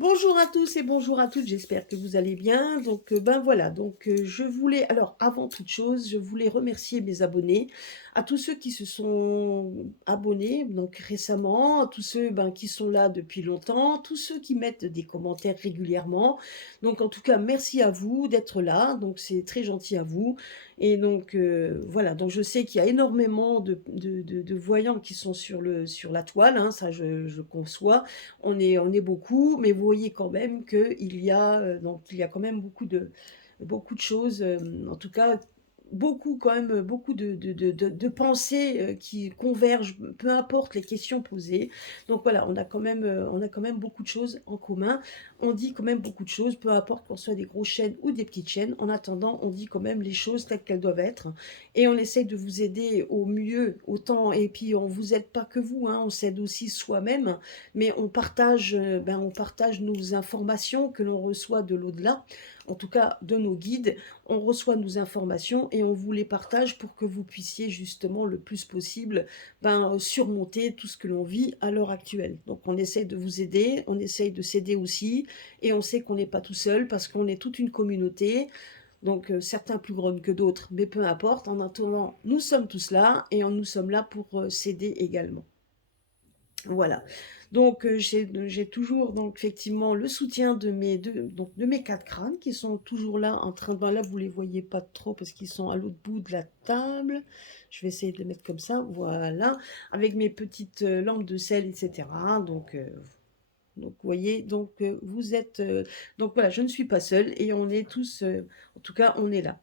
Bonjour à tous et bonjour à toutes, j'espère que vous allez bien. Donc, ben voilà, je voulais, alors avant toute chose, je voulais remercier mes abonnés, à tous ceux qui se sont abonnés donc récemment, à tous ceux ben, qui sont là depuis longtemps, tous ceux qui mettent des commentaires régulièrement. Donc, en tout cas, merci à vous d'être là. Donc, c'est très gentil à vous. Et donc, voilà, donc je sais qu'il y a énormément de voyants qui sont sur la toile, hein, ça je conçois. On est beaucoup, mais vous voyez quand même qu'il y a, donc il y a quand même beaucoup de choses, en tout cas, beaucoup quand même, beaucoup de pensées, qui convergent, peu importe les questions posées. Donc voilà, on a quand même beaucoup de choses en commun. On dit quand même beaucoup de choses, peu importe qu'on soit des grosses chaînes ou des petites chaînes. En attendant, on dit quand même les choses telles qu'elles doivent être et on essaye de vous aider au mieux, autant et puis on vous aide pas que vous, hein, on s'aide aussi soi-même, mais on partage nos informations que l'on reçoit de l'au-delà, en tout cas de nos guides. On reçoit nos informations et on vous les partage pour que vous puissiez justement le plus possible surmonter tout ce que l'on vit à l'heure actuelle. Donc on essaye de vous aider, on essaye de s'aider aussi, et on sait qu'on n'est pas tout seul parce qu'on est toute une communauté. Donc certains plus grands que d'autres, mais peu importe. En attendant, nous sommes tous là et nous sommes là pour s'aider également. Voilà. Donc j'ai toujours donc effectivement le soutien de mes 4 crânes qui sont toujours là en train de ben là vous les voyez pas trop parce qu'ils sont à l'autre bout de la table. Je vais essayer de les mettre comme ça, voilà, avec mes petites, lampes de sel et cetera. Donc vous voyez, vous êtes, donc voilà, je ne suis pas seule et on est tous, en tout cas on est là.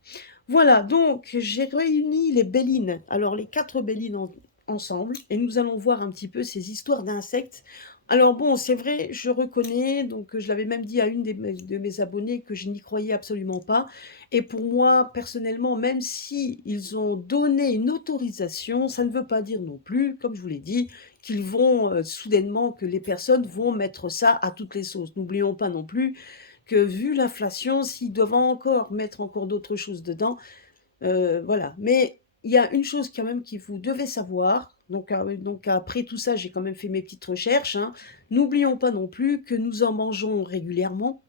Voilà, donc j'ai réuni les Bélines, alors les 4 Bélines ensemble, et nous allons voir un petit peu ces histoires d'insectes. Alors bon, c'est vrai, je reconnais, donc je l'avais même dit à une de mes abonnées que je n'y croyais absolument pas. Et pour moi, personnellement, même si ils ont donné une autorisation, ça ne veut pas dire non plus, comme je vous l'ai dit, qu'ils vont soudainement, que les personnes vont mettre ça à toutes les sauces. N'oublions pas non plus que vu l'inflation, s'ils doivent encore mettre encore d'autres choses dedans, voilà. Mais il y a une chose quand même que vous devez savoir. Donc après tout ça, j'ai quand même fait mes petites recherches, hein. N'oublions pas non plus que nous en mangeons régulièrement.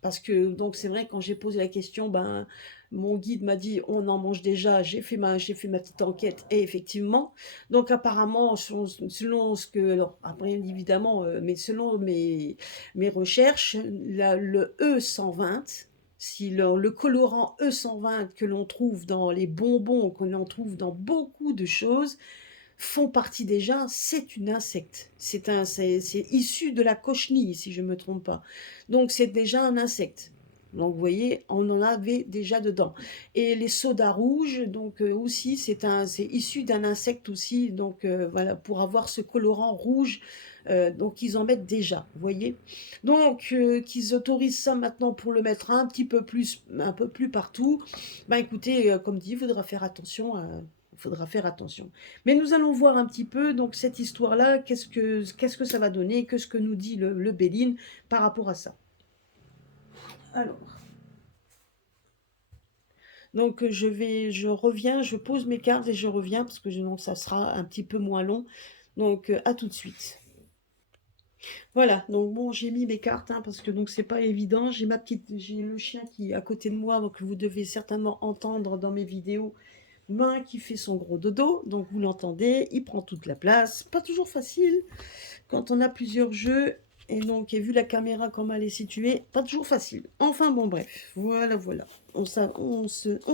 Parce que donc c'est vrai quand j'ai posé la question, ben mon guide m'a dit on en mange déjà. J'ai fait ma petite enquête et effectivement, donc apparemment selon ce que alors après évidemment, mais selon mes recherches, le E120, si le colorant E120 que l'on trouve dans les bonbons, que l'on trouve dans beaucoup de choses, font partie déjà, c'est une insecte. C'est issu de la cochenille, si je ne me trompe pas. Donc c'est déjà un insecte. Donc vous voyez, on en avait déjà dedans. Et les sodas rouges, donc aussi, c'est issu d'un insecte aussi. Donc voilà, pour avoir ce colorant rouge, donc ils en mettent déjà, vous voyez. Donc qu'ils autorisent ça maintenant pour le mettre un peu plus partout. Ben écoutez, comme dit, il faudra faire attention. Mais nous allons voir un petit peu donc cette histoire-là, qu'est-ce que ça va donner, qu'est-ce que nous dit le Béline par rapport à ça. Alors, donc je reviens, je pose mes cartes et je reviens parce que sinon ça sera un petit peu moins long. Donc à tout de suite. Voilà, donc bon, j'ai mis mes cartes hein, parce que donc c'est pas évident. J'ai le chien qui est à côté de moi, donc vous devez certainement entendre dans mes vidéos qui fait son gros dodo, donc vous l'entendez, il prend toute la place, pas toujours facile quand on a plusieurs jeux, et vu la caméra comme elle est située, pas toujours facile. Enfin bon bref, voilà, on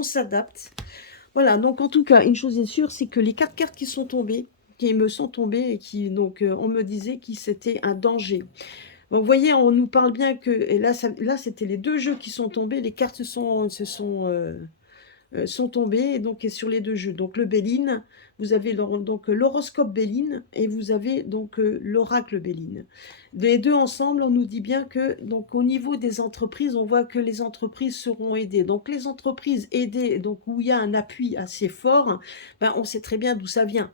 s'adapte. Voilà, donc en tout cas, une chose est sûre, c'est que les 4 cartes qui me sont tombées, et qui, donc, on me disait que c'était un danger. Donc, vous voyez, on nous parle bien que, et là c'était les 2 jeux qui sont tombés, les cartes sont tombées donc et sur les 2 jeux. Donc le Béline, vous avez donc l'horoscope Béline et vous avez donc l'oracle Béline. Les 2 ensemble, on nous dit bien que donc au niveau des entreprises, on voit que les entreprises seront aidées. Donc les entreprises aidées, donc où il y a un appui assez fort, ben on sait très bien d'où ça vient.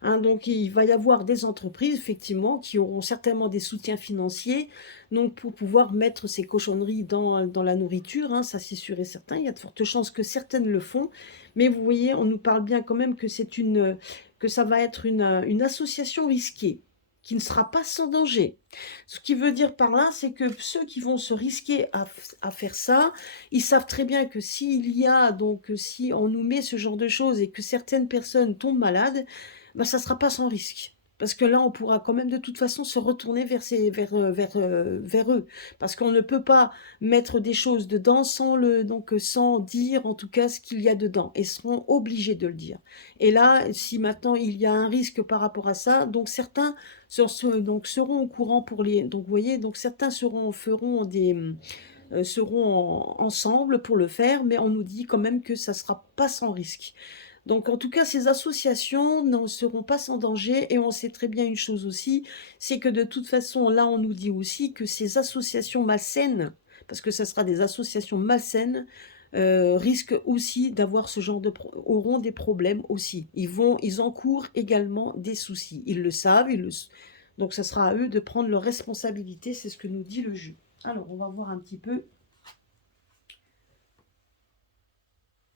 Hein, donc il va y avoir des entreprises, effectivement, qui auront certainement des soutiens financiers donc pour pouvoir mettre ces cochonneries dans la nourriture, hein, ça c'est sûr et certain. Il y a de fortes chances que certaines le font. Mais vous voyez, on nous parle bien quand même que ça va être une association risquée qui ne sera pas sans danger. Ce qui veut dire par là, c'est que ceux qui vont se risquer à faire ça, ils savent très bien que s'il y a donc si on nous met ce genre de choses et que certaines personnes tombent malades, bah, ça ne sera pas sans risque. Parce que là, on pourra quand même de toute façon se retourner vers eux. Parce qu'on ne peut pas mettre des choses dedans sans dire en tout cas ce qu'il y a dedans. Et seront obligés de le dire. Et là, si maintenant il y a un risque par rapport à ça, donc certains seront au courant pour les. Donc vous voyez, donc certains seront ensemble pour le faire, mais on nous dit quand même que ça sera pas sans risque. Donc en tout cas, ces associations ne seront pas sans danger et on sait très bien une chose aussi, c'est que de toute façon, là, on nous dit aussi que ces associations malsaines, parce que ça sera des associations malsaines, risquent aussi d'avoir ce genre auront des problèmes aussi. Ils encourent également des soucis. Ils le savent, donc ça sera à eux de prendre leurs responsabilités, c'est ce que nous dit le jeu. Alors, on va voir un petit peu.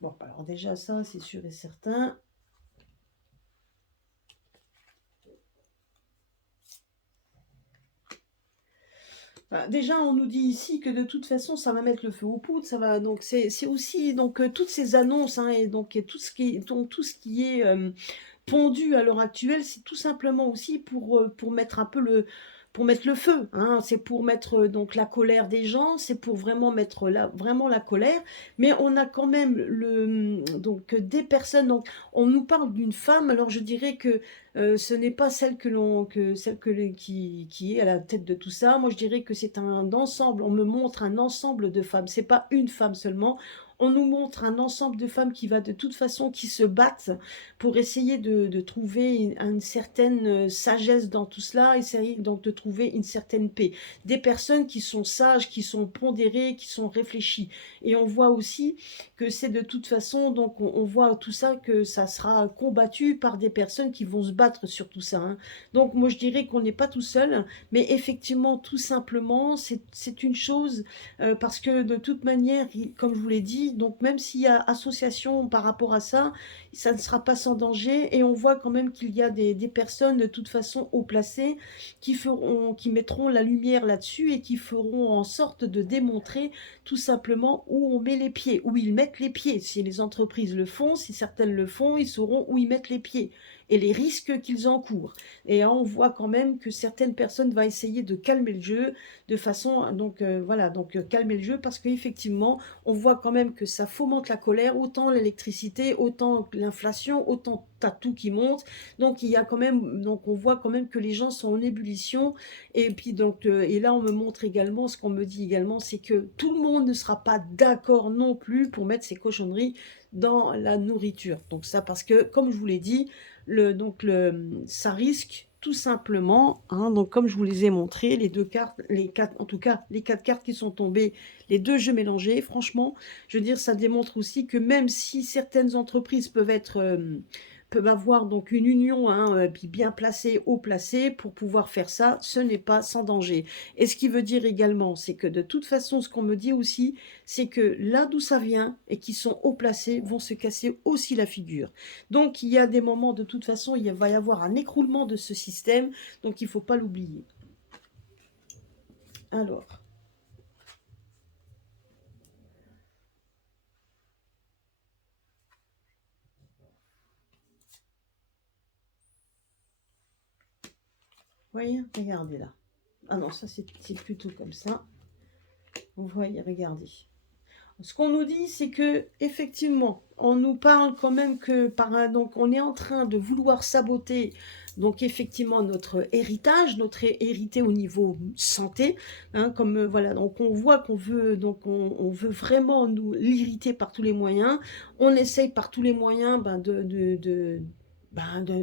Bon, alors déjà ça, c'est sûr et certain. Bah, déjà, on nous dit ici que de toute façon, ça va mettre le feu aux poudres, ça va donc c'est aussi donc toutes ces annonces hein, et donc et tout ce qui est pondu à l'heure actuelle, c'est tout simplement aussi pour mettre un peu pour mettre le feu, hein. C'est pour mettre donc la colère des gens, c'est pour vraiment mettre vraiment la colère. Mais on a quand même donc des personnes. Donc on nous parle d'une femme. Alors je dirais que ce n'est pas celle qui est à la tête de tout ça. Moi je dirais que c'est un ensemble. On me montre un ensemble de femmes. C'est pas une femme seulement. On nous montre un ensemble de femmes qui va de toute façon, qui se battent pour essayer de trouver une certaine sagesse dans tout cela, essayer donc de trouver une certaine paix. Des personnes qui sont sages, qui sont pondérées, qui sont réfléchies. Et on voit aussi que c'est de toute façon, donc on voit tout ça, que ça sera combattu par des personnes qui vont se battre sur tout ça, hein. Donc moi je dirais qu'on n'est pas tout seul, mais effectivement, tout simplement, c'est une chose, parce que de toute manière, comme je vous l'ai dit, donc même s'il y a association par rapport à ça, ça ne sera pas sans danger et on voit quand même qu'il y a des personnes de toute façon haut placées qui mettront la lumière là-dessus et qui feront en sorte de démontrer tout simplement où on met les pieds, où ils mettent les pieds. Si les entreprises le font, si certaines le font, ils sauront où ils mettent les pieds et les risques qu'ils encourent. Et on voit quand même que certaines personnes vont essayer de calmer le jeu de façon, voilà, calmer le jeu parce qu'effectivement, on voit quand même que ça fomente la colère, autant l'électricité, autant l'inflation, autant t'as tout qui monte. Donc il y a quand même, donc on voit quand même que les gens sont en ébullition. Et puis et là on me montre également, ce qu'on me dit également, c'est que tout le monde ne sera pas d'accord non plus pour mettre ces cochonneries dans la nourriture. Donc ça, parce que comme je vous l'ai dit, ça risque tout simplement, hein, donc comme je vous les ai montré, les deux cartes, les quatre, en tout cas les quatre cartes qui sont tombées, les deux jeux mélangés, franchement, je veux dire, ça démontre aussi que même si certaines entreprises peuvent avoir donc une union, hein, puis bien placée, haut placée, pour pouvoir faire ça, ce n'est pas sans danger. Et ce qui veut dire également, c'est que de toute façon, ce qu'on me dit aussi, c'est que là d'où ça vient, et qui sont haut placés, vont se casser aussi la figure. Donc il y a des moments, de toute façon, il va y avoir un écroulement de ce système, donc il ne faut pas l'oublier. Alors, voyez, regardez là. Ah non, ça c'est plutôt comme ça. Vous voyez, regardez. Ce qu'on nous dit, c'est que effectivement, on nous parle quand même que donc on est en train de vouloir saboter donc effectivement notre héritage, notre hérité au niveau santé, hein, comme voilà, donc on voit qu'on veut on veut vraiment nous l'irriter par tous les moyens. On essaye par tous les moyens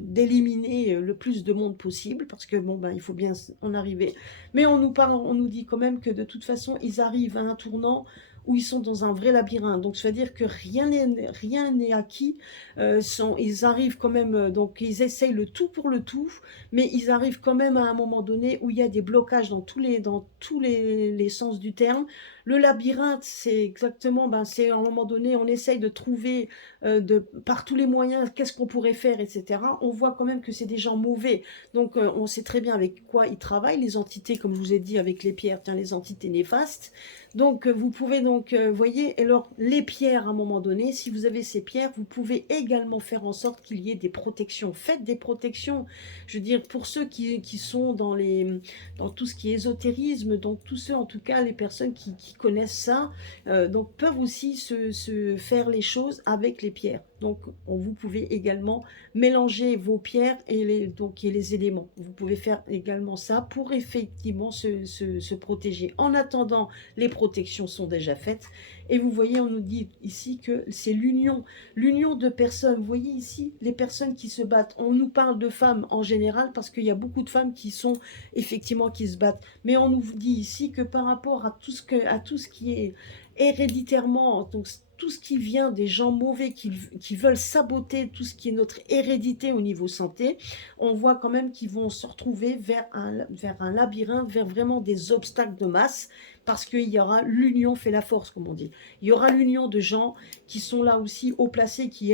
d'éliminer le plus de monde possible parce que bon il faut bien en arriver. Mais on nous dit quand même que de toute façon ils arrivent à un tournant où ils sont dans un vrai labyrinthe. Donc, c'est-à-dire que rien n'est acquis. Ils arrivent quand même, donc ils essayent le tout pour le tout, mais ils arrivent quand même à un moment donné où il y a des blocages dans tous les sens du terme. Le labyrinthe, c'est exactement, ben, c'est à un moment donné, on essaye de trouver par tous les moyens, qu'est-ce qu'on pourrait faire, etc. On voit quand même que c'est des gens mauvais. Donc, on sait très bien avec quoi ils travaillent, les entités, comme je vous ai dit, avec les pierres, tiens, les entités néfastes. Donc, vous pouvez donc, voyez, alors, les pierres, à un moment donné, si vous avez ces pierres, vous pouvez également faire en sorte qu'il y ait des protections. Faites des protections. Je veux dire, pour ceux qui sont dans tout ce qui est ésotérisme, donc tous ceux, en tout cas, les personnes qui connaissent ça, donc peuvent aussi se faire les choses avec les pierres. Donc, vous pouvez également mélanger vos pierres et les éléments. Vous pouvez faire également ça pour effectivement se protéger. En attendant, les protections sont déjà faites. Et vous voyez, on nous dit ici que c'est l'union de personnes. Vous voyez ici, les personnes qui se battent. On nous parle de femmes en général parce qu'il y a beaucoup de femmes qui sont effectivement qui se battent. Mais on nous dit ici que par rapport à tout ce qui est héréditairement, donc tout ce qui vient des gens mauvais qui veulent saboter tout ce qui est notre hérédité au niveau santé, on voit quand même qu'ils vont se retrouver vers un labyrinthe, vers vraiment des obstacles de masse, parce qu'il y aura l'union fait la force, comme on dit. Il y aura l'union de gens qui sont là aussi haut placés, qui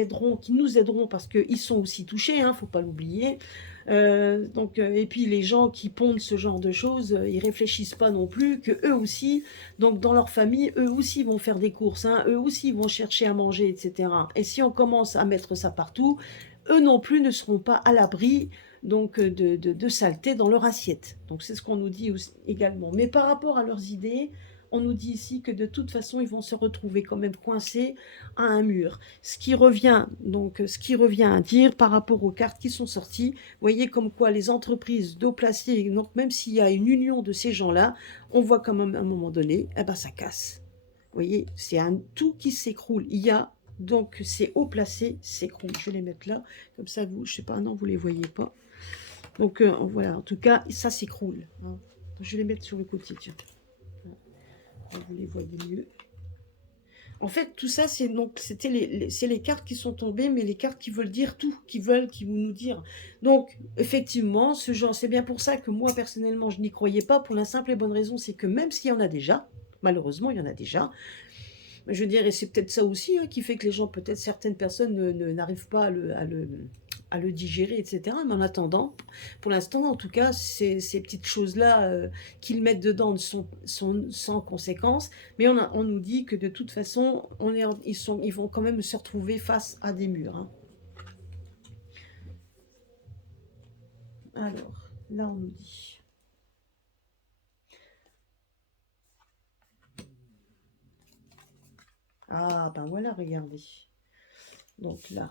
nous aideront, parce qu'ils sont aussi touchés, hein, faut pas l'oublier. Et puis les gens qui pondent ce genre de choses, ils réfléchissent pas non plus que eux aussi, donc dans leur famille, eux aussi vont faire des courses, hein, eux aussi vont chercher à manger, etc. Et si on commence à mettre ça partout, eux non plus ne seront pas à l'abri donc de saleté dans leur assiette. Donc c'est ce qu'on nous dit aussi, également. Mais par rapport à leurs idées, on nous dit ici que de toute façon, ils vont se retrouver quand même coincés à un mur. Ce qui revient à dire par rapport aux cartes qui sont sorties, vous voyez comme quoi les entreprises d'eau placée, donc même s'il y a une union de ces gens-là, on voit quand même à un moment donné, eh ben ça casse. Vous voyez, c'est un tout qui s'écroule. Il y a donc ces hauts placés s'écroulent. Je vais les mettre là, comme ça vous, je sais pas, non vous les voyez pas. Donc voilà, en tout cas ça s'écroule. Hein. Je vais les mettre sur le côté, tiens. Vous les voyez mieux. En fait, tout ça, c'était les cartes qui sont tombées, mais les cartes qui veulent dire tout, qui veulent nous dire. Donc, effectivement, ce genre, c'est bien pour ça que moi, personnellement, je n'y croyais pas, pour la simple et bonne raison, c'est que même s'il y en a déjà, malheureusement, il y en a déjà, je veux dire, et c'est peut-être ça aussi qui fait que les gens, peut-être certaines personnes n'arrivent pas à le digérer, etc. Mais en attendant, pour l'instant, en tout cas, ces petites choses-là qu'ils mettent dedans sont sans conséquence. Mais on nous dit que de toute façon, ils vont quand même se retrouver face à des murs. Hein. Alors, là, on nous dit... Ah, ben voilà, regardez. Donc là,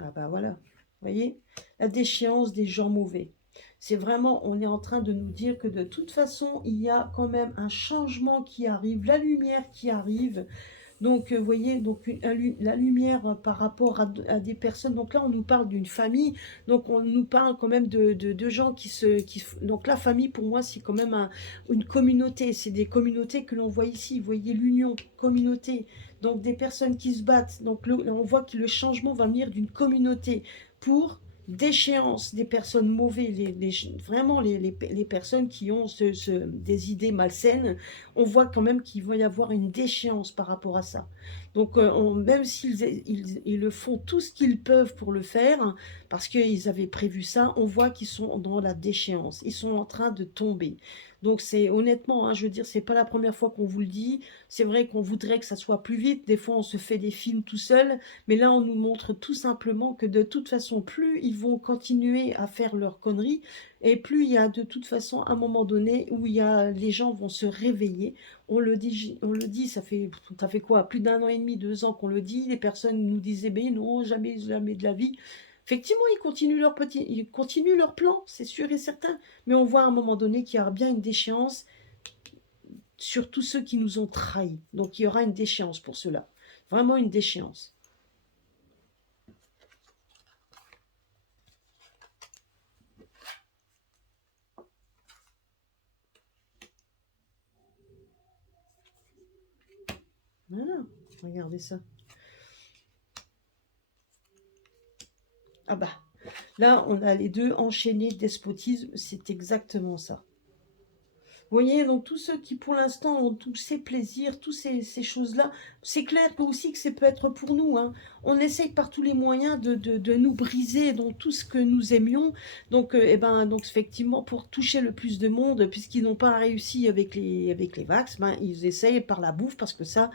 ah ben voilà, vous voyez, la déchéance des gens mauvais. C'est vraiment, on est en train de nous dire que de toute façon, il y a quand même un changement qui arrive, la lumière qui arrive. Donc, vous voyez, donc la lumière par rapport à des personnes. Donc là, on nous parle d'une famille. Donc, on nous parle quand même de gens donc la famille, pour moi, c'est quand même une communauté. C'est des communautés que l'on voit ici. Vous voyez l'union, communauté. Donc, des personnes qui se battent. Donc, on voit que le changement va venir d'une communauté pour déchéance des personnes mauvaises, vraiment les personnes qui ont des idées malsaines. On voit quand même qu'il va y avoir une déchéance par rapport à ça. Donc, même s'ils le font tout ce qu'ils peuvent pour le faire, hein, parce qu'ils avaient prévu ça, on voit qu'ils sont dans la déchéance. Ils sont en train de tomber. Donc, c'est honnêtement, hein, je veux dire, c'est pas la première fois qu'on vous le dit. C'est vrai qu'on voudrait que ça soit plus vite. Des fois, on se fait des films tout seul. Mais là, on nous montre tout simplement que de toute façon, plus ils vont continuer à faire leurs conneries, et plus il y a de toute façon un moment donné où les gens vont se réveiller. On le dit, ça fait quoi? Plus d'un an et demi, 2 ans qu'on le dit. Les personnes nous disaient, ben non, jamais, jamais de la vie. Effectivement, ils continuent leur plan, c'est sûr et certain. Mais on voit à un moment donné qu'il y aura bien une déchéance sur tous ceux qui nous ont trahis. Donc il y aura une déchéance pour cela. Vraiment une déchéance. Voilà, regardez ça. Ah bah, là, on a les deux enchaînés, despotisme, c'est exactement ça. Vous voyez, donc tous ceux qui pour l'instant ont tous ces plaisirs, tous ces choses-là, c'est clair que aussi que ça peut être pour nous, hein. On essaye par tous les moyens de nous briser dans tout ce que nous aimions. Donc, et ben, donc effectivement, pour toucher le plus de monde, puisqu'ils n'ont pas réussi avec les vax, ben, ils essayent par la bouffe parce que ça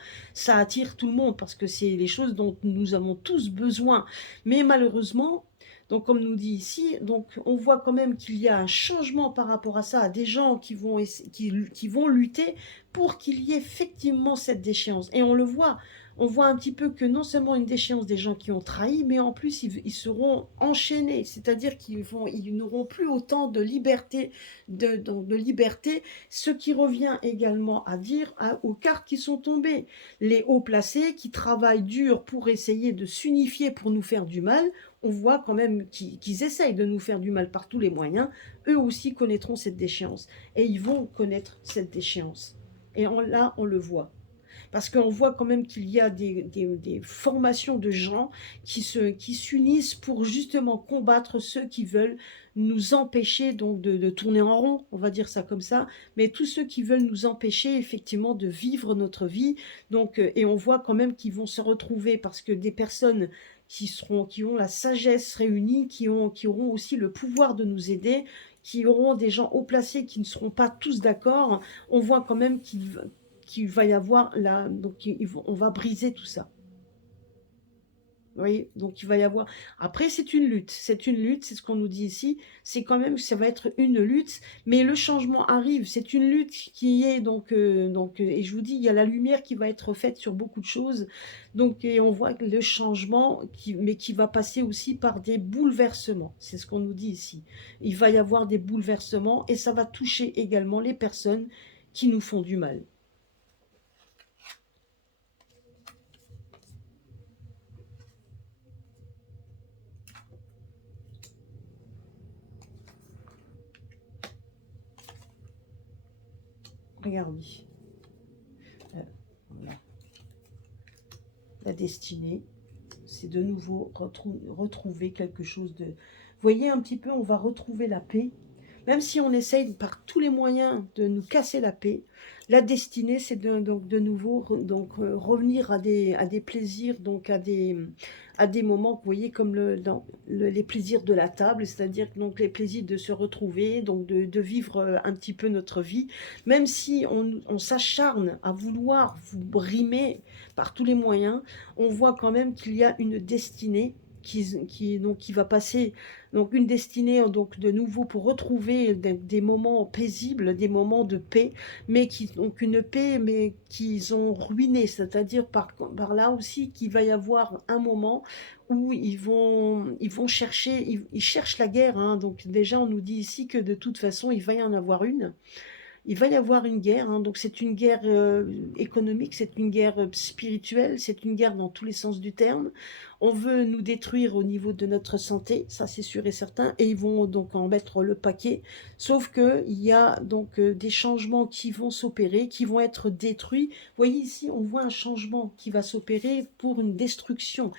attire tout le monde, parce que c'est les choses dont nous avons tous besoin. Mais malheureusement, donc, comme nous dit ici, donc on voit quand même qu'il y a un changement par rapport à ça, à des gens qui vont lutter pour qu'il y ait effectivement cette déchéance. Et on voit un petit peu que non seulement une déchéance des gens qui ont trahi, mais en plus ils seront enchaînés, c'est-à-dire ils n'auront plus autant de liberté, de liberté, ce qui revient également à dire aux cartes qui sont tombées. Les hauts placés qui travaillent dur pour essayer de s'unifier pour nous faire du mal, on voit quand même qu'ils essayent de nous faire du mal par tous les moyens, eux aussi connaîtront cette déchéance. Et ils vont connaître cette déchéance. Et là, on le voit. Parce qu'on voit quand même qu'il y a des formations de gens qui s'unissent pour justement combattre ceux qui veulent nous empêcher donc de tourner en rond, on va dire ça comme ça, mais tous ceux qui veulent nous empêcher effectivement de vivre notre vie. Donc, et on voit quand même qu'ils vont se retrouver parce que des personnes qui ont la sagesse réunie, qui auront aussi le pouvoir de nous aider, qui auront des gens haut placés qui ne seront pas tous d'accord, on voit quand même qu'il va y avoir là, donc on va briser tout ça. Vous voyez, donc il va y avoir. Après, c'est une lutte. C'est une lutte, c'est ce qu'on nous dit ici. C'est quand même, ça va être une lutte, mais le changement arrive. C'est une lutte qui est et je vous dis, il y a la lumière qui va être faite sur beaucoup de choses. Donc, et on voit que le changement, mais qui va passer aussi par des bouleversements. C'est ce qu'on nous dit ici. Il va y avoir des bouleversements et ça va toucher également les personnes qui nous font du mal. Regardez. Voilà. La destinée, c'est de nouveau retrouver quelque chose de... Vous voyez un petit peu, on va retrouver la paix. Même si on essaye par tous les moyens de nous casser la paix, la destinée, c'est donc de nouveau revenir à des plaisirs, donc à des moments, vous voyez, comme les plaisirs de la table, c'est-à-dire donc les plaisirs de se retrouver, donc de vivre un petit peu notre vie, même si on s'acharne à vouloir vous brimer par tous les moyens, on voit quand même qu'il y a une destinée qui va passer, donc une destinée donc de nouveau pour retrouver des moments paisibles, des moments de paix, mais donc une paix mais qu'ils ont ruiné, c'est-à-dire par là aussi qu'il va y avoir un moment où ils vont chercher, ils cherchent la guerre, hein. Donc déjà on nous dit ici que de toute façon il va y en avoir une. Il va y avoir une guerre, hein. Donc c'est une guerre économique, c'est une guerre spirituelle, c'est une guerre dans tous les sens du terme. On veut nous détruire au niveau de notre santé, ça c'est sûr et certain, et ils vont donc en mettre le paquet. Sauf que il y a donc des changements qui vont s'opérer, qui vont être détruits. Vous voyez ici, on voit un changement qui va s'opérer pour une destruction,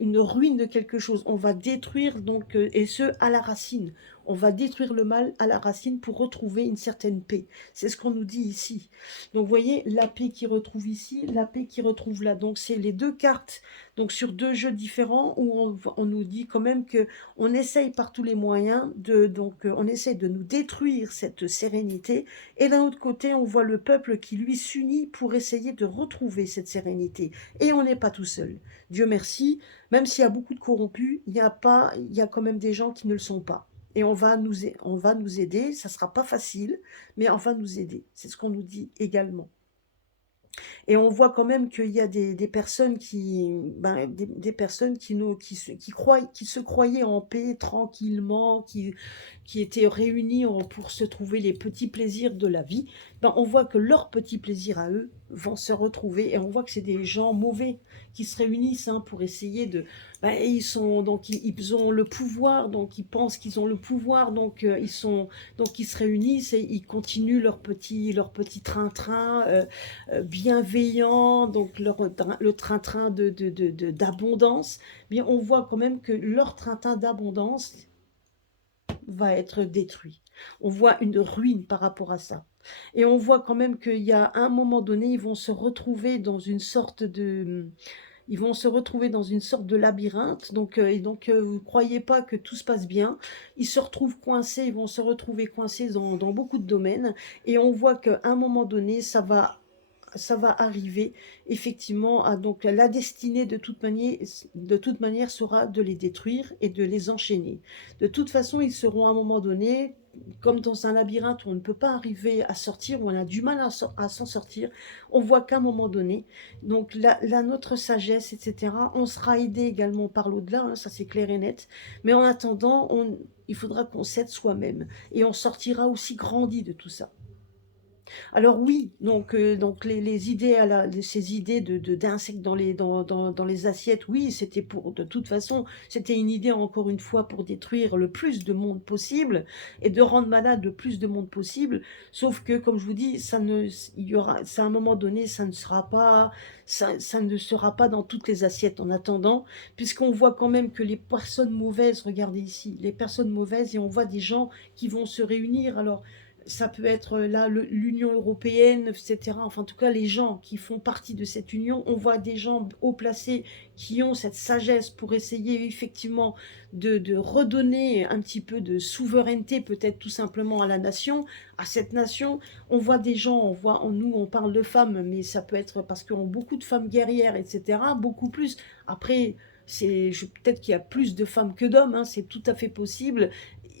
une ruine de quelque chose. On va détruire donc, et ce à la racine. On va détruire le mal à la racine pour retrouver une certaine paix. C'est ce qu'on nous dit ici. Donc, vous voyez, la paix qui retrouve ici, la paix qui retrouve là. Donc, c'est les deux cartes, donc sur deux jeux différents, où on nous dit quand même que on essaye par tous les moyens on essaye de nous détruire cette sérénité. Et d'un autre côté, on voit le peuple qui lui s'unit pour essayer de retrouver cette sérénité. Et on n'est pas tout seul. Dieu merci, même s'il y a beaucoup de corrompus, il y a quand même des gens qui ne le sont pas. Et on va nous aider, ça ne sera pas facile, mais on va nous aider. C'est ce qu'on nous dit également. Et on voit quand même qu'il y a des personnes des personnes qui se croyaient en paix tranquillement, qui étaient réunies pour se trouver les petits plaisirs de la vie. On voit que leurs petits plaisirs à eux vont se retrouver et on voit que c'est des gens mauvais qui se réunissent, hein, pour essayer de... ils ont le pouvoir, donc ils pensent qu'ils ont le pouvoir, donc ils se réunissent et ils continuent leur petit train-train bienveillant, donc le train-train d'abondance. Mais on voit quand même que leur train-train d'abondance va être détruit. On voit une ruine par rapport à ça. Et on voit quand même qu'il y a un moment donné, ils vont se retrouver dans une sorte de, ils vont se retrouver dans une sorte de labyrinthe, vous croyez pas que tout se passe bien. Ils se retrouvent coincés, ils vont se retrouver coincés dans beaucoup de domaines et on voit qu'à un moment donné, ça va arriver effectivement à donc la destinée de toute manière sera de les détruire et de les enchaîner. De toute façon, ils seront à un moment donné comme dans un labyrinthe où on ne peut pas arriver à sortir, où on a du mal à s'en sortir. On voit qu'à un moment donné, donc notre sagesse, etc., on sera aidé également par l'au-delà, hein, ça c'est clair et net. Mais en attendant, il faudra qu'on s'aide soi-même et on sortira aussi grandi de tout ça. Alors oui, donc les idées ces idées d'insectes dans les assiettes, oui, c'était pour de toute façon, c'était une idée encore une fois pour détruire le plus de monde possible et de rendre malade le plus de monde possible. Sauf que, comme je vous dis, à un moment donné, ça ne sera pas dans toutes les assiettes en attendant, puisqu'on voit quand même que les personnes mauvaises, regardez ici, les personnes mauvaises et on voit des gens qui vont se réunir. Alors, ça peut être là l'Union européenne, etc. Enfin, en tout cas, les gens qui font partie de cette union, on voit des gens haut placés qui ont cette sagesse pour essayer effectivement de redonner un petit peu de souveraineté, peut-être tout simplement à la nation, à cette nation. On voit des gens, nous, on parle de femmes, mais ça peut être parce qu'on a beaucoup de femmes guerrières, etc. Beaucoup plus. Après, peut-être qu'il y a plus de femmes que d'hommes, hein, c'est tout à fait possible.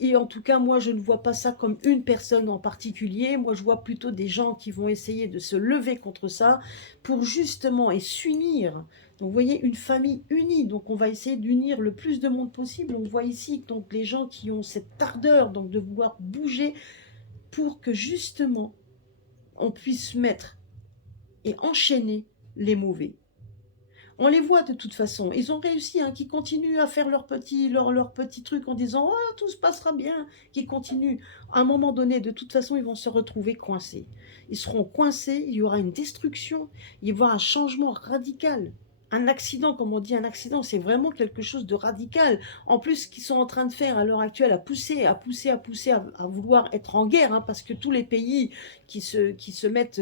Et en tout cas, moi, je ne vois pas ça comme une personne en particulier. Moi, je vois plutôt des gens qui vont essayer de se lever contre ça pour justement et s'unir. Donc, vous voyez, une famille unie. Donc, on va essayer d'unir le plus de monde possible. On voit ici donc les gens qui ont cette ardeur donc de vouloir bouger pour que justement on puisse mettre et enchaîner les mauvais. On les voit de toute façon. Ils ont réussi, hein, qui continuent à faire leur petit truc en disant oh, tout se passera bien, qui continuent. À un moment donné, de toute façon, ils vont se retrouver coincés. Ils seront coincés, il y aura une destruction, il y aura un changement radical. Un accident, comme on dit, un accident, c'est vraiment quelque chose de radical. En plus, ce qu'ils sont en train de faire à l'heure actuelle, à vouloir être en guerre, hein, parce que tous les pays qui se mettent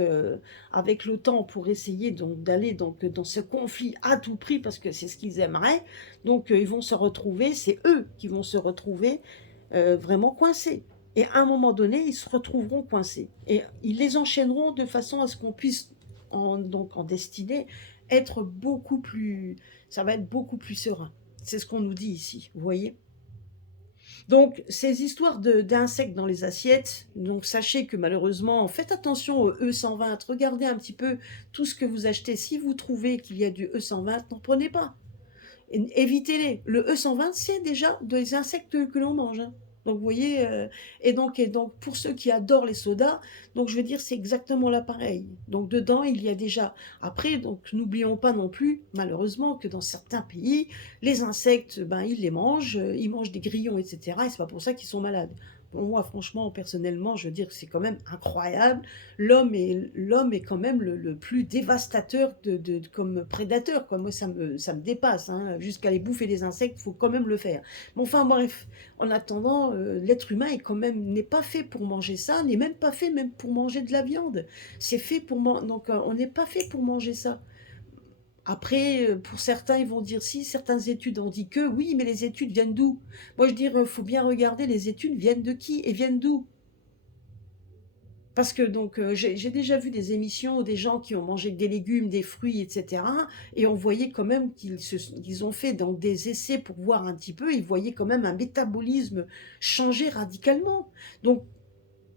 avec l'OTAN pour essayer donc d'aller donc dans ce conflit à tout prix parce que c'est ce qu'ils aimeraient. Donc ils vont se retrouver, c'est eux qui vont se retrouver vraiment coincés. Et à un moment donné, ils se retrouveront coincés. Et ils les enchaîneront de façon à ce qu'on puisse, en destinée, être beaucoup plus... Ça va être beaucoup plus serein. C'est ce qu'on nous dit ici, vous voyez. Donc, ces histoires d'insectes dans les assiettes, donc sachez que malheureusement, faites attention au E120, regardez un petit peu tout ce que vous achetez. Si vous trouvez qu'il y a du E120, n'en prenez pas. Évitez-les. Le E120, c'est déjà des insectes que l'on mange, hein. Donc, vous voyez, et donc, pour ceux qui adorent les sodas, donc je veux dire, c'est exactement là pareil. Donc, dedans, il y a déjà. Après, donc, n'oublions pas non plus, malheureusement, que dans certains pays, les insectes, ben, ils mangent des grillons, etc. Et c'est pas pour ça qu'ils sont malades. Bon, moi, franchement, personnellement, je veux dire que c'est quand même incroyable. L'homme est quand même le plus dévastateur comme prédateur, quoi. Moi, ça me dépasse, hein. Jusqu'à les bouffer des insectes, il faut quand même le faire. Mais enfin, bref, en attendant, l'être humain n'est pas fait pour manger ça, n'est même pas fait même pour manger de la viande. C'est fait pour donc on n'est pas fait pour manger ça. Après, pour certains, ils vont dire si, certaines études ont dit que oui, mais les études viennent d'où? Moi, je dis, faut bien regarder les études viennent de qui et viennent d'où. Parce que donc j'ai déjà vu des émissions où des gens qui ont mangé des légumes, des fruits, etc. Et on voyait quand même qu'ils ont fait dans des essais pour voir un petit peu, ils voyaient quand même un métabolisme changer radicalement. Donc,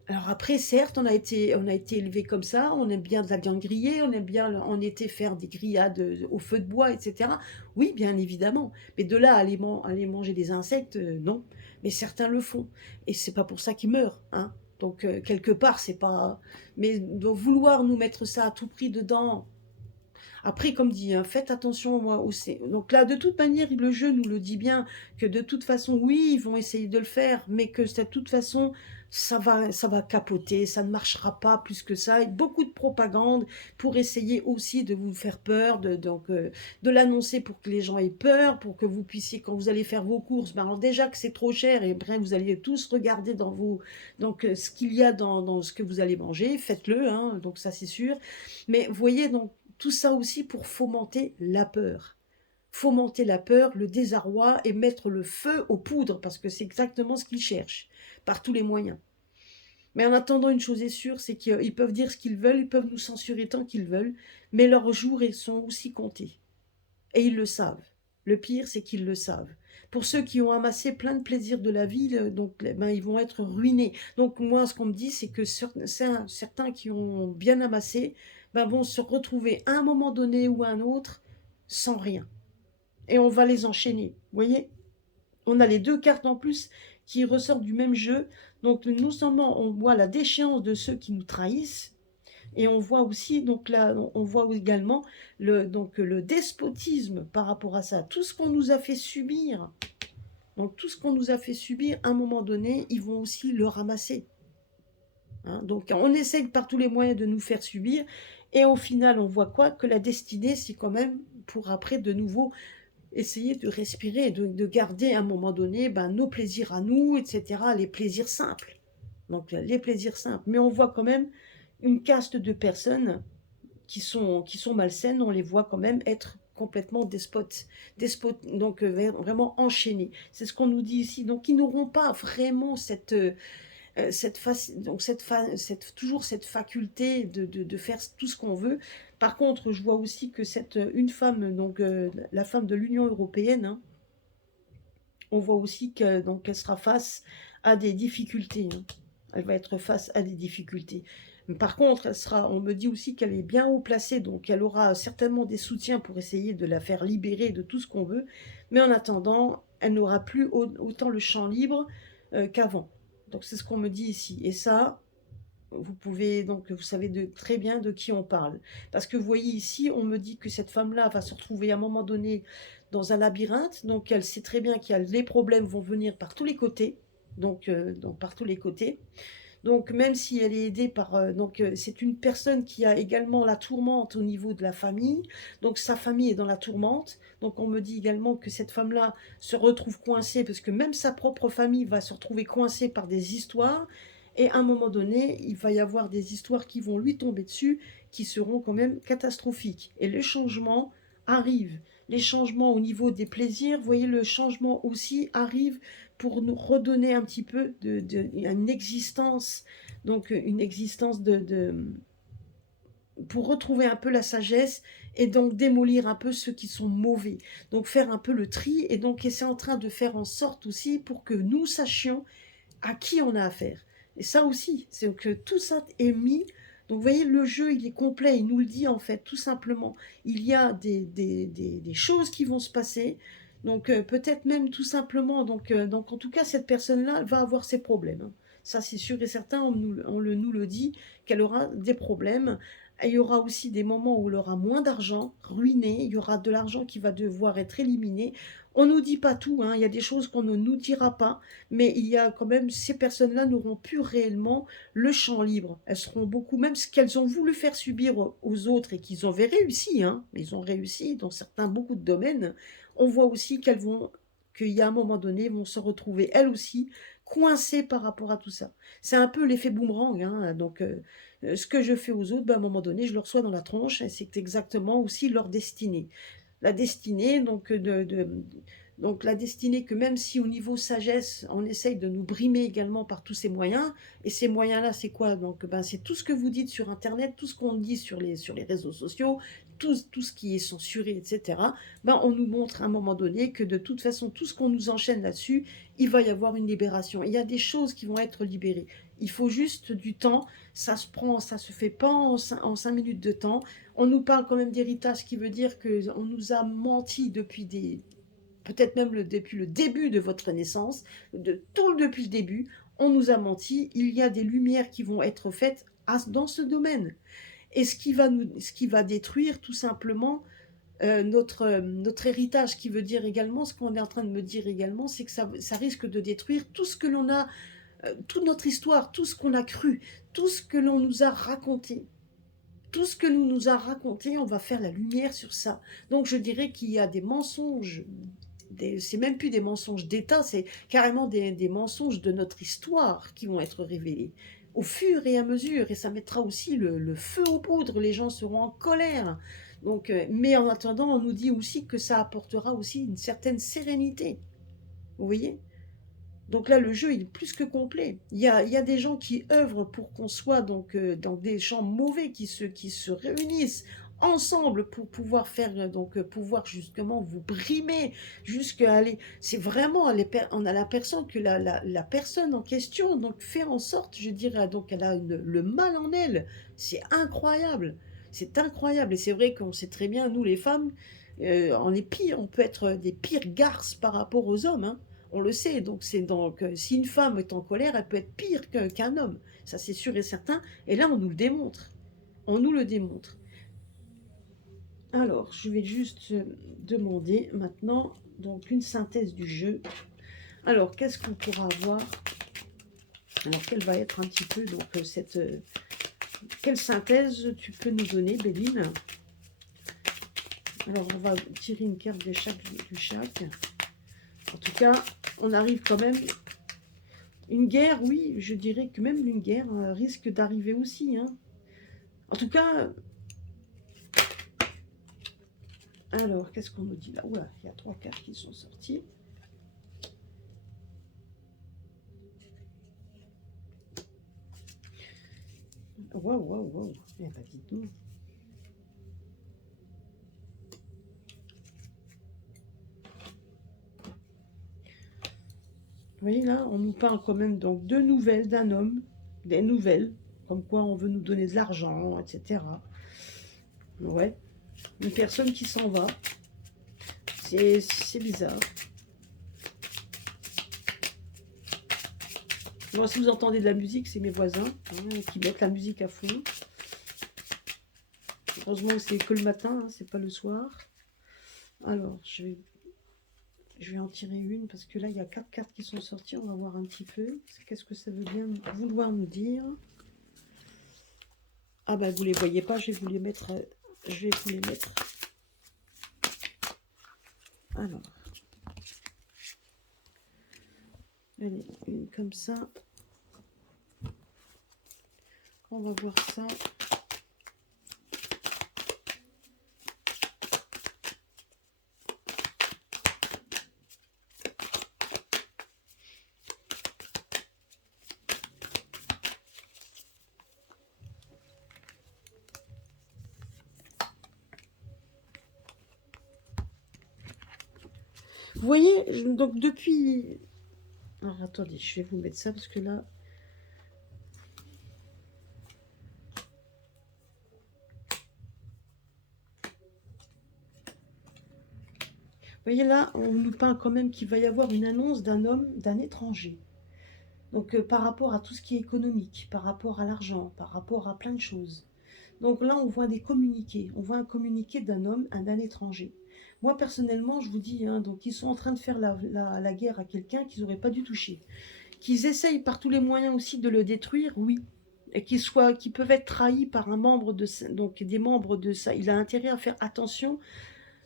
alors après, certes, on a été élevé comme ça, on aime bien de la viande grillée, on aime bien en été faire des grillades au feu de bois, etc. Oui, bien évidemment. Mais de là à aller manger des insectes, non. Mais certains le font. Et c'est pas pour ça qu'ils meurent, hein. Donc, quelque part, c'est pas. Mais de vouloir nous mettre ça à tout prix dedans. Après, comme dit, hein, faites attention moi où c'est. Donc là, de toute manière, le jeu nous le dit bien que de toute façon, oui, ils vont essayer de le faire, mais que de toute façon, ça va capoter, ça ne marchera pas plus que ça et beaucoup de propagande pour essayer aussi de vous faire peur, de l'annoncer pour que les gens aient peur, pour que vous puissiez quand vous allez faire vos courses, ben, alors déjà que c'est trop cher et bref, vous allez tous regarder dans vos ce qu'il y a dans ce que vous allez manger, faites-le, hein, donc ça c'est sûr. Mais vous voyez donc tout ça aussi pour fomenter la peur. Fomenter la peur, le désarroi et mettre le feu aux poudres parce que c'est exactement ce qu'ils cherchent, par tous les moyens. Mais en attendant, une chose est sûre, c'est qu'ils peuvent dire ce qu'ils veulent, ils peuvent nous censurer tant qu'ils veulent, mais leurs jours ils sont aussi comptés. Et ils le savent. Le pire, c'est qu'ils le savent. Pour ceux qui ont amassé plein de plaisirs de la vie, donc, ben, ils vont être ruinés. Donc moi, ce qu'on me dit, c'est que certains qui ont bien amassé ben, vont se retrouver à un moment donné ou à un autre sans rien. Et on va les enchaîner. Vous voyez, on a les deux cartes en plus qui ressortent du même jeu. Donc non seulement on voit la déchéance de ceux qui nous trahissent, et on voit aussi, donc là, on voit également le despotisme par rapport à ça. Tout ce qu'on nous a fait subir, donc tout ce qu'on nous a fait subir, à un moment donné, ils vont aussi le ramasser. Hein. Donc on essaye par tous les moyens de nous faire subir, et au final, on voit quoi? Que la destinée, c'est quand même pour après de nouveau essayer de respirer, de garder à un moment donné ben, nos plaisirs à nous, etc., les plaisirs simples. Donc les plaisirs simples. Mais on voit quand même une caste de personnes qui sont malsaines, on les voit quand même être complètement despotes donc vraiment enchaînés. C'est ce qu'on nous dit ici. Donc ils n'auront pas vraiment toujours cette faculté de faire tout ce qu'on veut. Par contre, je vois aussi que une femme, donc la femme de l'Union européenne, hein, on voit aussi qu'elle sera face à des difficultés. Hein. Elle va être face à des difficultés. Par contre, on me dit aussi qu'elle est bien haut placée, donc elle aura certainement des soutiens pour essayer de la faire libérer de tout ce qu'on veut. Mais en attendant, elle n'aura plus autant le champ libre qu'avant. Donc c'est ce qu'on me dit ici. Et ça, vous savez très bien de qui on parle. Parce que vous voyez ici, on me dit que cette femme-là va se retrouver à un moment donné dans un labyrinthe. Donc elle sait très bien qu'il y a les problèmes vont venir par tous les côtés. Donc par tous les côtés. Donc même si elle est aidée par... c'est une personne qui a également la tourmente au niveau de la famille. Donc sa famille est dans la tourmente. Donc on me dit également que cette femme-là se retrouve coincée parce que même sa propre famille va se retrouver coincée par des histoires. Et à un moment donné, il va y avoir des histoires qui vont lui tomber dessus, qui seront quand même catastrophiques. Et les changements arrivent. Les changements au niveau des plaisirs, vous voyez, le changement aussi arrive pour nous redonner un petit peu une existence, donc une existence pour retrouver un peu la sagesse et donc démolir un peu ceux qui sont mauvais. Donc faire un peu le tri et donc c'est en train de faire en sorte aussi pour que nous sachions à qui on a affaire. Et ça aussi, c'est que tout ça est mis. Donc vous voyez, le jeu, il est complet, il nous le dit en fait, tout simplement. Il y a des choses qui vont se passer, donc peut-être même tout simplement, donc en tout cas, cette personne-là va avoir ses problèmes. Hein. Ça, c'est sûr et certain, nous le dit, qu'elle aura des problèmes. Et il y aura aussi des moments où elle aura moins d'argent, ruiné, il y aura de l'argent qui va devoir être éliminé. On ne nous dit pas tout, hein, il y a des choses qu'on ne nous dira pas, mais il y a quand même, ces personnes-là n'auront plus réellement le champ libre. Elles seront beaucoup, même ce qu'elles ont voulu faire subir aux autres et qu'ils ont réussi, hein, ils ont réussi dans beaucoup de domaines, on voit aussi qu'il y a un moment donné, vont se retrouver elles aussi coincées par rapport à tout ça. C'est un peu l'effet boomerang, hein, donc ce que je fais aux autres, ben, à un moment donné, je le reçois dans la tronche, et c'est exactement aussi leur destinée. La destinée, donc la destinée que même si au niveau sagesse, on essaye de nous brimer également par tous ces moyens, et ces moyens-là, c'est quoi? Donc ben, c'est tout ce que vous dites sur Internet, tout ce qu'on dit sur les réseaux sociaux, tout ce qui est censuré, etc. Ben, on nous montre à un moment donné que de toute façon, tout ce qu'on nous enchaîne là-dessus, il va y avoir une libération. Il y a des choses qui vont être libérées. Il faut juste du temps, ça se fait pas en 5 minutes de temps. On nous parle quand même d'héritage, ce qui veut dire qu'on nous a menti peut-être même depuis le début de votre naissance, depuis le début, on nous a menti. Il y a des lumières qui vont être faites dans ce domaine. Et ce qui va détruire tout simplement notre héritage, qui veut dire également, ce qu'on est en train de me dire également, c'est que ça risque de détruire tout ce que l'on a toute notre histoire, tout ce qu'on a cru, tout ce que l'on nous a raconté. Tout ce que l'on nous a raconté, on va faire la lumière sur ça. Donc je dirais qu'il y a des mensonges, c'est même plus des mensonges d'État, c'est carrément des mensonges de notre histoire qui vont être révélés au fur et à mesure, et ça mettra aussi le feu aux poudres, les gens seront en colère. Donc, mais en attendant, on nous dit aussi que ça apportera aussi une certaine sérénité. Vous voyez? Donc là, le jeu, il est plus que complet. Il y a des gens qui œuvrent pour qu'on soit donc dans des champs mauvais, qui se réunissent ensemble pour pouvoir faire donc pouvoir justement vous brimer jusqu'à aller. C'est vraiment on a l'impression que la personne en question donc fait en sorte, je dirais, donc elle a le mal en elle. C'est incroyable. C'est incroyable. Et c'est vrai qu'on sait très bien, nous les femmes, on est pire, on peut être des pires garces par rapport aux hommes, hein. On le sait, donc c'est donc si une femme est en colère, elle peut être pire qu'un homme, ça c'est sûr et certain. Et là, on nous le démontre, on nous le démontre. Alors, je vais juste demander maintenant donc une synthèse du jeu. Alors, qu'est-ce qu'on pourra avoir? Alors, quelle va être un petit peu donc quelle synthèse tu peux nous donner, Béline? Alors, on va tirer une carte de chaque. En tout cas, on arrive quand même. Une guerre, oui, je dirais que même une guerre risque d'arriver aussi, hein. En tout cas, alors, qu'est-ce qu'on nous dit là? Oula, il y a 3 cartes qui sont sorties. Waouh, waouh, waouh. Eh ben, dites-nous. Vous voyez là, on nous parle quand même donc de nouvelles d'un homme, des nouvelles, comme quoi on veut nous donner de l'argent, etc. Ouais, une personne qui s'en va, c'est bizarre. Bon, si vous entendez de la musique, c'est mes voisins hein, qui mettent la musique à fond. Heureusement, c'est que le matin, hein, c'est pas le soir. Alors, je vais en tirer une parce que là, il y a 4 cartes qui sont sorties. On va voir un petit peu. Qu'est-ce que ça veut bien vouloir nous dire? Ah ben, vous les voyez pas, je vais vous les mettre. Je vais vous les mettre. Alors. Allez, une comme ça. On va voir ça. Vous voyez, donc depuis... Alors attendez, je vais vous mettre ça parce que là... Vous voyez là, on nous parle quand même qu'il va y avoir une annonce d'un homme, d'un étranger. Donc par rapport à tout ce qui est économique, par rapport à l'argent, par rapport à plein de choses. Donc là, on voit des communiqués. On voit un communiqué d'un homme, d'un étranger. Moi, personnellement, je vous dis, hein, donc ils sont en train de faire la guerre à quelqu'un qu'ils n'auraient pas dû toucher. Qu'ils essayent par tous les moyens aussi de le détruire, oui. Et qu'ils peuvent être trahis par un membre donc des membres de ça. Il a intérêt à faire attention.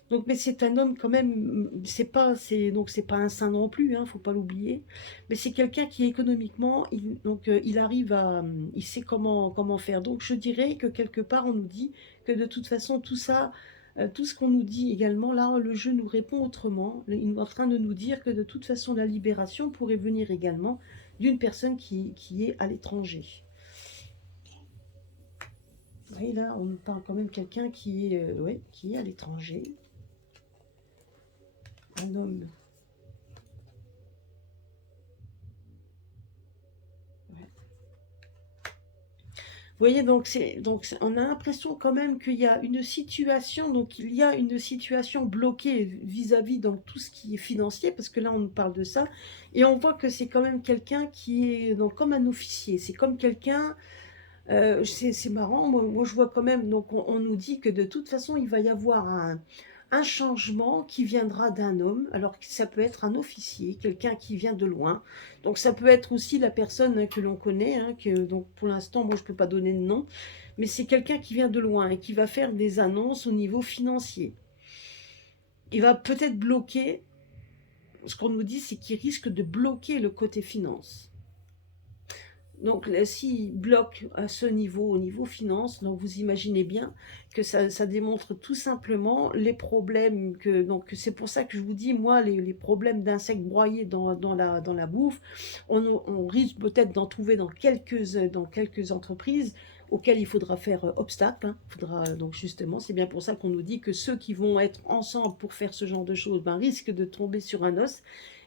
Donc, mais c'est un homme quand même, c'est pas un saint non plus, hein, faut pas l'oublier. Mais c'est quelqu'un qui économiquement, il arrive il sait comment faire. Donc, je dirais que quelque part, on nous dit que de toute façon, tout ça, tout ce qu'on nous dit également, là, le jeu nous répond autrement. Il est en train de nous dire que de toute façon, la libération pourrait venir également d'une personne qui est à l'étranger. Oui, là, on nous parle quand même de quelqu'un ouais, qui est à l'étranger. Un homme. Ouais. Vous voyez, donc on a l'impression quand même qu'il y a une situation, donc il y a une situation bloquée vis-à-vis donc tout ce qui est financier, parce que là on nous parle de ça, et on voit que c'est quand même quelqu'un qui est donc comme un officier, c'est comme quelqu'un, c'est marrant, moi je vois quand même, donc on nous dit que de toute façon il va y avoir un changement qui viendra d'un homme. Alors ça peut être un officier, quelqu'un qui vient de loin. Donc ça peut être aussi la personne que l'on connaît, hein, donc pour l'instant, moi je ne peux pas donner de nom, mais c'est quelqu'un qui vient de loin et qui va faire des annonces au niveau financier. Il va peut-être bloquer, ce qu'on nous dit, c'est qu'il risque de bloquer le côté finance. Donc, s'il bloque à ce niveau, au niveau finance, donc vous imaginez bien que ça démontre tout simplement les problèmes que, donc c'est pour ça que je vous dis, moi, les problèmes d'insectes broyés dans la bouffe, on risque peut-être d'en trouver dans quelques entreprises auxquelles il faudra faire obstacle, hein. Donc justement, c'est bien pour ça qu'on nous dit que ceux qui vont être ensemble pour faire ce genre de choses, ben, risquent de tomber sur un os.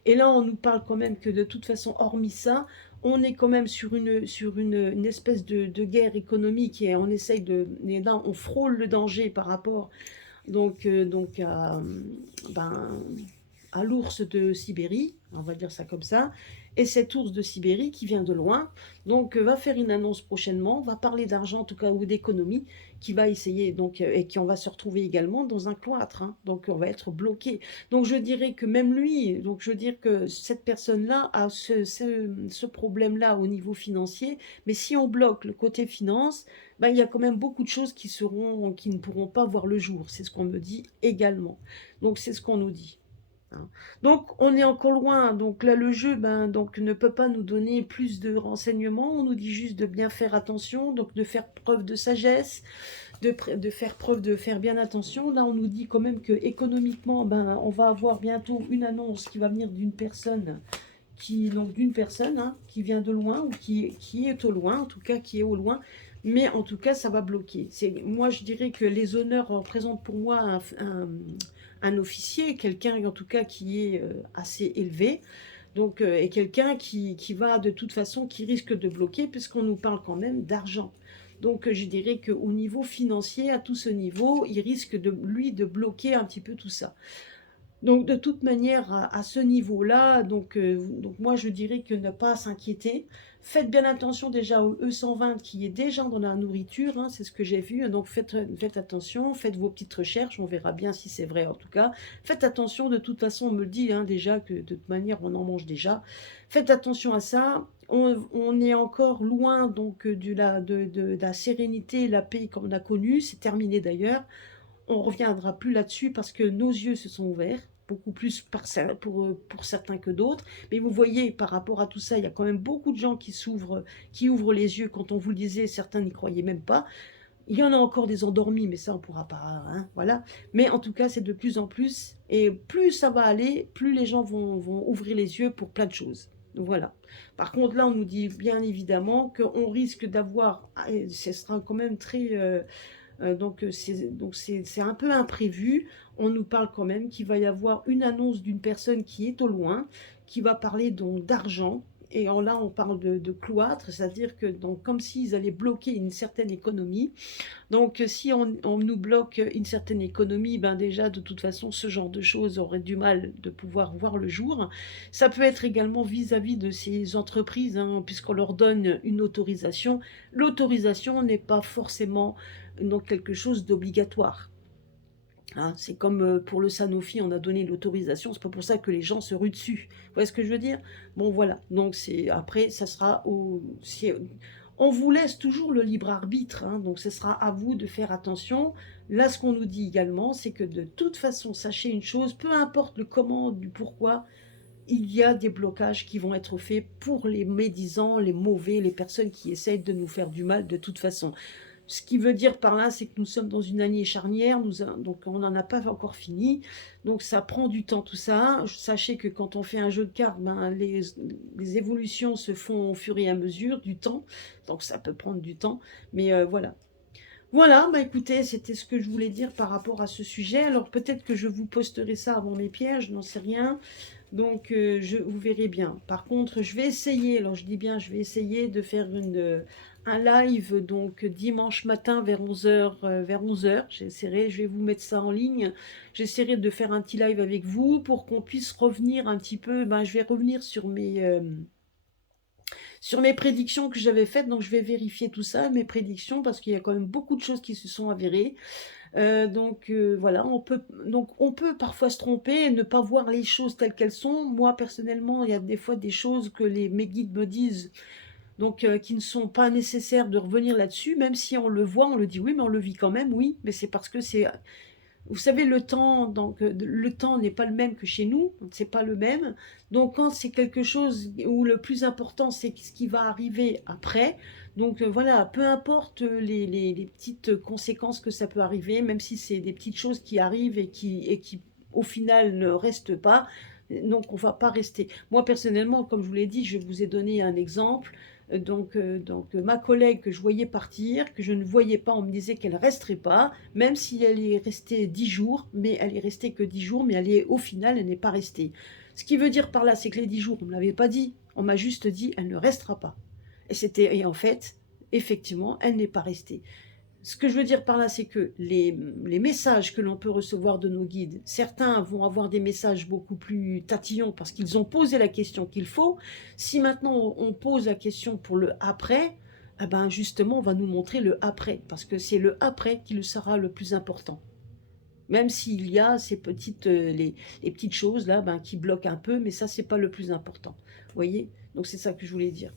Et là, on nous parle quand même que de toute façon, hormis ça, on est quand même sur une espèce de guerre économique et on essaye et là, on frôle le danger par rapport donc ben, à l'ours de Sibérie, on va dire ça comme ça, et cet ours de Sibérie qui vient de loin, donc va faire une annonce prochainement, va parler d'argent en tout cas ou d'économie, qui va essayer donc et qui on va se retrouver également dans un cloître, hein, donc on va être bloqué. Donc je dirais que même lui, donc je veux dire que cette personne-là a ce problème-là au niveau financier, mais si on bloque le côté finance, ben, il y a quand même beaucoup de choses qui ne pourront pas voir le jour, c'est ce qu'on me dit également. Donc c'est ce qu'on nous dit, hein. Donc on est encore loin, donc là le jeu ben, donc, ne peut pas nous donner plus de renseignements, on nous dit juste de bien faire attention, donc de faire preuve de sagesse, de faire bien attention. Là on nous dit quand même que économiquement, ben, on va avoir bientôt une annonce qui va venir d'une personne, hein, qui vient de loin ou qui est au loin, en tout cas qui est au loin, mais en tout cas ça va bloquer. Moi je dirais que les honneurs représentent pour moi un officier, quelqu'un en tout cas qui est assez élevé, donc, et quelqu'un qui va de toute façon, qui risque de bloquer, puisqu'on nous parle quand même d'argent. Donc je dirais qu'au niveau financier, à tout ce niveau, il risque lui de bloquer un petit peu tout ça. Donc de toute manière, à ce niveau-là, donc moi je dirais que ne pas s'inquiéter. Faites bien attention déjà au E120 qui est déjà dans la nourriture, hein, c'est ce que j'ai vu. Donc faites attention, faites vos petites recherches, on verra bien si c'est vrai en tout cas. Faites attention, de toute façon on me le dit, hein, déjà que de toute manière on en mange déjà. Faites attention à ça. On est encore loin donc de la sérénité, la paix comme on a connu, c'est terminé d'ailleurs. On reviendra plus là-dessus parce que nos yeux se sont ouverts, beaucoup plus pour certains que d'autres. Mais vous voyez, par rapport à tout ça, il y a quand même beaucoup de gens qui ouvrent les yeux. Quand on vous le disait, certains n'y croyaient même pas. Il y en a encore des endormis, mais ça, on ne pourra pas, hein, voilà. Mais en tout cas, c'est de plus en plus. Et plus ça va aller, plus les gens vont ouvrir les yeux pour plein de choses. Voilà. Par contre, là, on nous dit bien évidemment qu'on risque d'avoir, ce sera quand même très, c'est un peu imprévu. On nous parle quand même qu'il va y avoir une annonce d'une personne qui est au loin, qui va parler donc d'argent. Et là, on parle de cloître, c'est-à-dire que donc, comme s'ils allaient bloquer une certaine économie. Donc, si on nous bloque une certaine économie, ben déjà, de toute façon, ce genre de choses aurait du mal de pouvoir voir le jour. Ça peut être également vis-à-vis de ces entreprises, hein, puisqu'on leur donne une autorisation. L'autorisation n'est pas forcément donc quelque chose d'obligatoire, hein. C'est comme pour le Sanofi, on a donné l'autorisation, c'est pas pour ça que les gens se ruent dessus. Vous voyez ce que je veux dire? Bon, voilà. Donc, après, ça sera on vous laisse toujours le libre arbitre, hein, donc ce sera à vous de faire attention. Là, ce qu'on nous dit également, c'est que de toute façon, sachez une chose, peu importe le comment, du pourquoi, il y a des blocages qui vont être faits pour les médisants, les mauvais, les personnes qui essayent de nous faire du mal de toute façon. Ce qui veut dire par là, c'est que nous sommes dans une année charnière, donc on n'en a pas encore fini, donc ça prend du temps tout ça. Sachez que quand on fait un jeu de cartes, ben, les évolutions se font au fur et à mesure du temps, donc ça peut prendre du temps, mais voilà. Voilà, bah écoutez, c'était ce que je voulais dire par rapport à ce sujet. Alors peut-être que je vous posterai ça avant mes pierres, je n'en sais rien. Donc vous verrez bien. Par contre, je vais essayer, alors je dis bien, je vais essayer de faire un live donc dimanche matin vers 11h. Vers 11h. Je vais vous mettre ça en ligne. J'essaierai de faire un petit live avec vous pour qu'on puisse revenir un petit peu. Ben, je vais revenir sur mes prédictions que j'avais faites, donc je vais vérifier tout ça, mes prédictions, parce qu'il y a quand même beaucoup de choses qui se sont avérées. Voilà, on peut parfois se tromper et ne pas voir les choses telles qu'elles sont. Moi, personnellement, il y a des fois des choses que mes guides me disent, qui ne sont pas nécessaires de revenir là-dessus, même si on le voit, on le dit: «Oui, mais on le vit quand même». Oui, mais c'est parce que c'est vous savez, le temps, le temps n'est pas le même que chez nous, c'est pas le même. Donc, quand c'est quelque chose où le plus important, c'est ce qui va arriver après. Voilà, peu importe les petites conséquences que ça peut arriver, même si c'est des petites choses qui arrivent et qui au final ne restent pas. Donc, on va pas rester. Moi, personnellement, comme je vous l'ai dit, je vous ai donné un exemple. Ma collègue que je voyais partir, que je ne voyais pas, on me disait qu'elle resterait pas, même si elle est restée 10 jours, mais elle est restée que 10 jours, mais au final, elle n'est pas restée. Ce qui veut dire par là, c'est que les 10 jours, on ne me l'avait pas dit. On m'a juste dit, elle ne restera pas. Et en fait, effectivement, elle n'est pas restée. Ce que je veux dire par là, c'est que les messages que l'on peut recevoir de nos guides, certains vont avoir des messages beaucoup plus tatillons parce qu'ils ont posé la question qu'il faut. Si maintenant on pose la question pour le après, eh ben justement, on va nous montrer le après, parce que c'est le après qui le sera le plus important. Même s'il y a ces les petites choses là, qui bloquent un peu, mais ça, c'est pas le plus important. Vous voyez? Donc c'est ça que je voulais dire.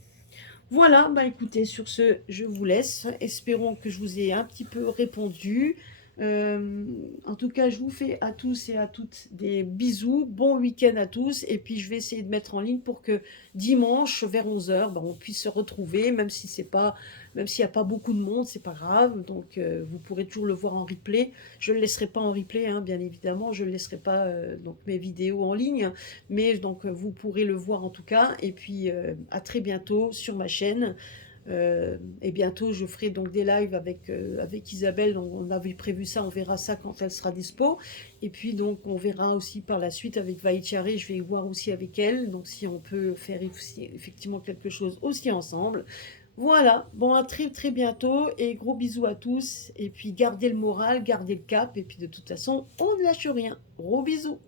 Voilà, écoutez, sur ce, je vous laisse. Espérons que je vous ai un petit peu répondu. En tout cas, je vous fais à tous et à toutes des bisous. Bon week-end à tous. Et puis, je vais essayer de mettre en ligne pour que dimanche, vers 11 h, on puisse se retrouver, même s'il n'y a pas beaucoup de monde, c'est pas grave. Vous pourrez toujours le voir en replay. Je ne le laisserai pas en replay, hein, bien évidemment. Je ne laisserai pas mes vidéos en ligne. Mais vous pourrez le voir en tout cas. Et puis, à très bientôt sur ma chaîne. Et bientôt, je ferai donc des lives avec Isabelle. Donc, on avait prévu ça, on verra ça quand elle sera dispo. Et puis, donc, on verra aussi par la suite avec Vaïtiare, je vais voir aussi avec elle. Donc, si on peut faire effectivement quelque chose aussi ensemble. Voilà, bon, à très très bientôt et gros bisous à tous. Et puis, gardez le moral, gardez le cap. Et puis, de toute façon, on ne lâche rien. Gros bisous.